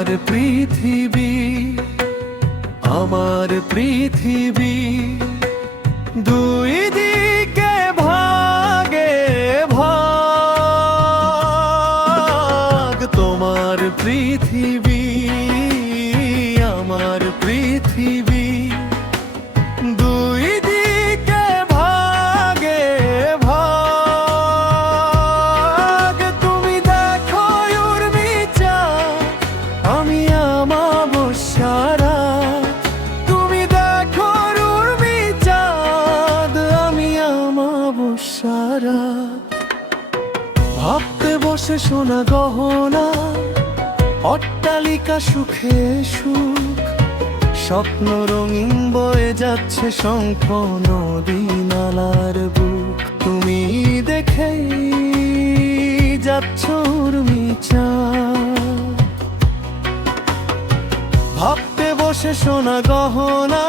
আমার পৃথিবী, আমার পৃথিবী, দুই দিকে ভাগে ভাগ। তোমার পৃথিবী, আমার পৃথিবী, দুই দিকে ভাগে ভাগ। তুমি দেখো উর্মি চাঁদ, আমি আমাবস্যারা। তুমি দেখো উর্মি চাঁদ, আমি আমাবস্যারা। ভাবতে বসে সোনা গহনা, অট্টালিকা সুখে সুখ, স্বপ্ন রঙিন বয়ে যাচ্ছে শঙ্খ নদী নালার বুক। তুমি দেখেই যাচ্ছ উর্মি চাঁদ। ভাবতে বসে সোনা গহনা,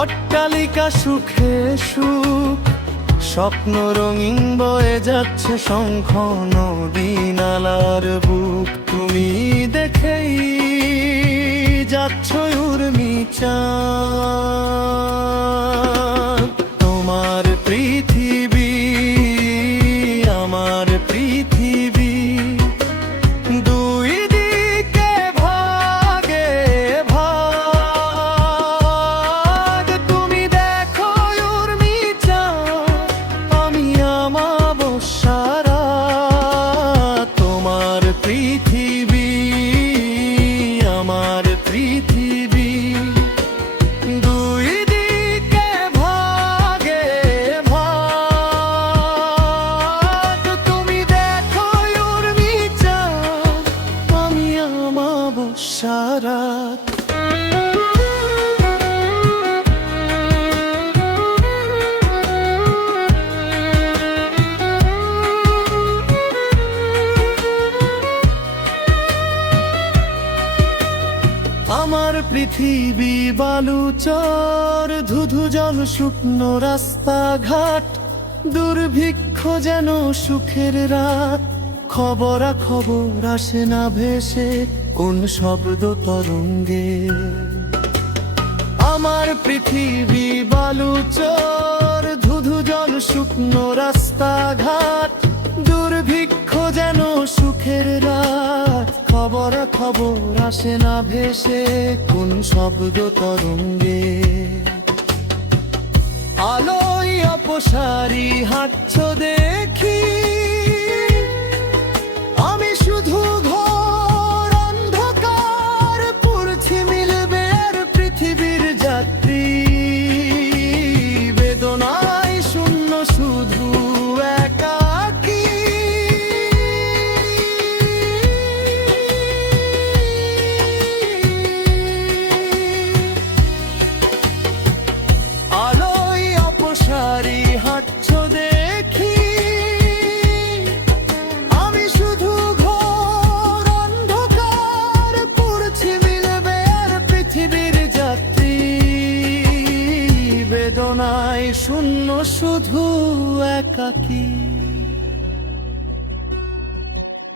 অট্টালিকা সুখে সুখ, স্বপ্ন রঙিন বয়ে যাচ্ছে শঙ্খ নদী নালার বুক। তুমি দেখেই যাচ্ছ উর্মি চাঁদ। তোমার পৃথিবী, আমার পৃথিবী, দুই দিকে ভাগে ভাগ। তুমি দেখো উর্মি চাঁদ, আমি আমাবস্যারা। তোমার পৃথিবী, আমার পৃথিবী, দুই দিকে ভাগে ভাগ। তুমি দেখো উর্মি চাঁদ, আমি আমাবস্যারা। আমার পৃথিবী বালুচর, ধুধু জল, শুকনো রাস্তাঘাট, দুর্ভিক্ষ যেন সুখের রাত। খবরা খবর আসে না ভেসে কোন শব্দ তরঙ্গে। আমার পৃথিবী বালুচর, ধুধু জল, শুকনো রাস্তাঘাট, দুর্ভিক্ষ যেন সুখের রাত। খবরা খবর আসে না ভেসে কোন শব্দ তরঙ্গে। আলোয় অপসারি হাঁটছ দেখি, আমি শুধু ঘোর অন্ধকার পুরছি মিলবে আর পৃথিবীর যাত্রী। বেদনায় শূন্য শুধু একাকী। আলোয় অপসারি হাঁটছ দেখি, আমি শুধু ঘোর অন্ধকার পুরছি মিলবে আর পৃথিবীর যাত্রী। বেদনায় শূন্য শুধু একাকী।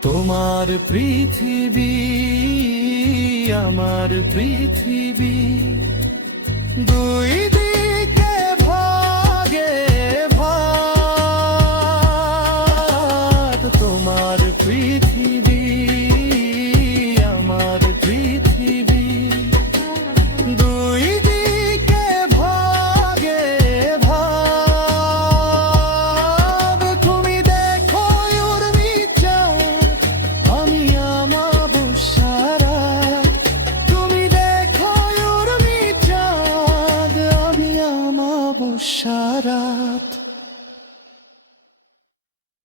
তোমার পৃথিবী, আমার পৃথিবী, দুই